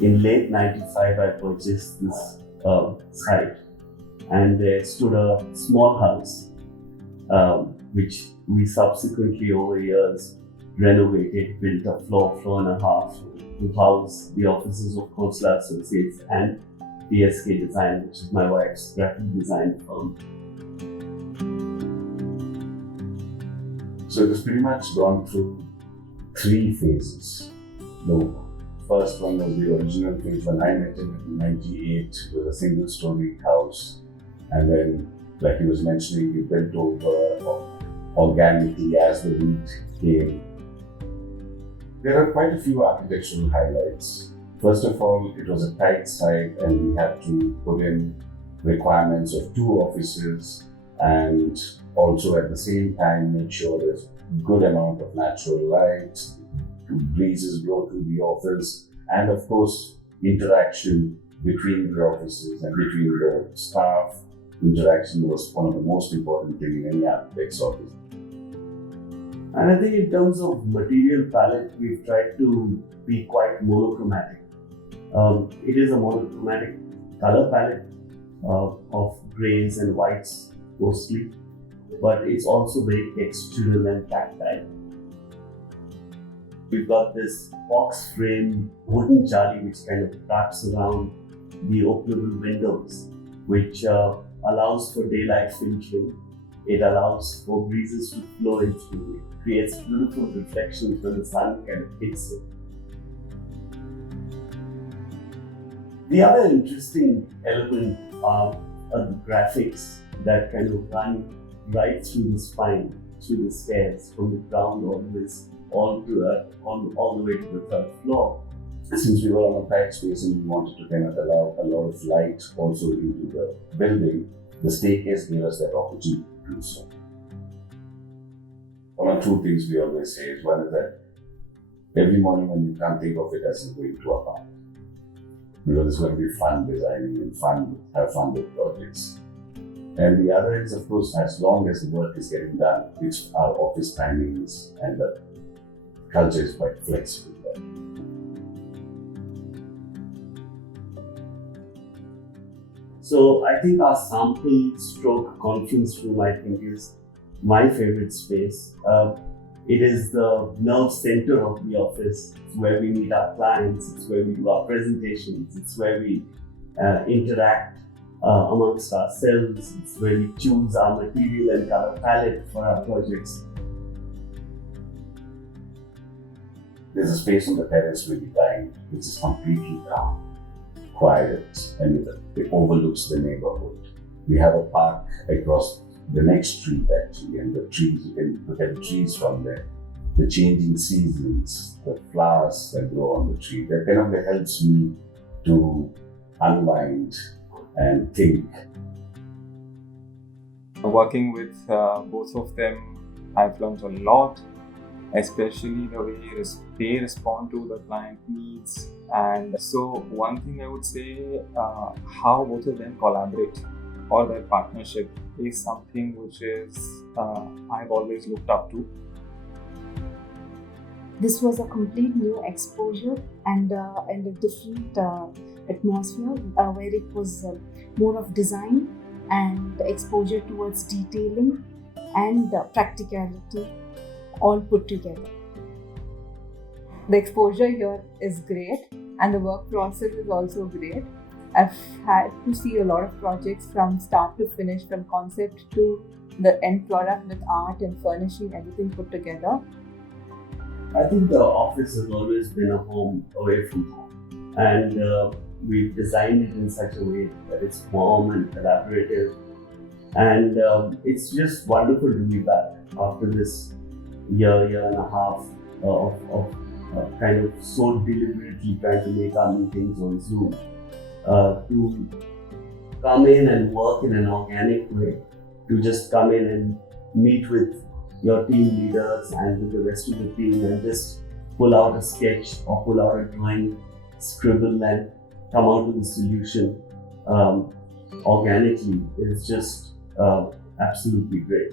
In late 95, I purchased this site, and there stood a small house, which we subsequently over years renovated, built a floor and a half to house the offices of Khosla Associates and DSK Design, which is my wife's graphic design firm. So it has pretty much gone through 3 phases. The first one was the original phase when I met him in 98. It was a single story house. And then, like he was mentioning, we built over organically as the need came. There are quite a few architectural highlights. First of all, it was a tight site and we had to put in requirements of 2 offices and also at the same time make sure there's good amount of natural light, breezes blow through the office, and of course interaction between the offices and between the staff. Interaction was one of the most important things in any architect's office. And I think in terms of material palette, we've tried to be quite monochromatic. It is a monochromatic color palette of grays and whites mostly, but it's also very textural and tactile. We've got this box frame wooden jali which kind of wraps around the openable windows, which allows for daylight filtering. It allows for breezes to flow in through. It creates beautiful reflections when the sun kind of hits it. The other interesting element are the graphics that kind of run right through the spine, through the stairs, from the ground all the way to the 3rd floor. Since we were on a tight space and we wanted to kind of allow a lot of light also into the building, the staircase gave us that opportunity to do so. One or 2 things we always say is, one is that every morning when you can't think of it as you're going to a park, because it's going to be fun designing and have fun with projects. And the other is, of course, as long as the work is getting done, it's our office timings and the culture is quite flexible. So I think our sample stroke conference room, I think, is my favorite space. It is the nerve center of the office. It's where we meet our clients, it's where we do our presentations, it's where we interact amongst ourselves, it's where we choose our material and color palette for our projects. There's a space on the terrace where we dine, which is completely calm, quiet, and it overlooks the neighborhood. We have a park across the next street actually, and the trees, you can look at the trees from there. The changing seasons, the flowers that grow on the tree, that kind of helps me to unwind and think. Working with both of them, I've learned a lot, especially the way they respond to the client needs. And so one thing I would say, how both of them collaborate or their partnership is something which is I've always looked up to. This was a complete new exposure and a different atmosphere where it was more of design and exposure towards detailing and practicality all put together. The exposure here is great and the work process is also great. I've had to see a lot of projects from start to finish, from concept to the end product with art and furnishing, everything put together. I think the office has always been a home away from home, and we've designed it in such a way that it's warm and collaborative, and it's just wonderful to be back after this year and a half of kind of so deliberately trying to make our meetings on Zoom, to come in and work in an organic way, to just come in and meet with your team leaders and with the rest of the team and just pull out a sketch or pull out a drawing, scribble and come out with a solution organically is just absolutely great.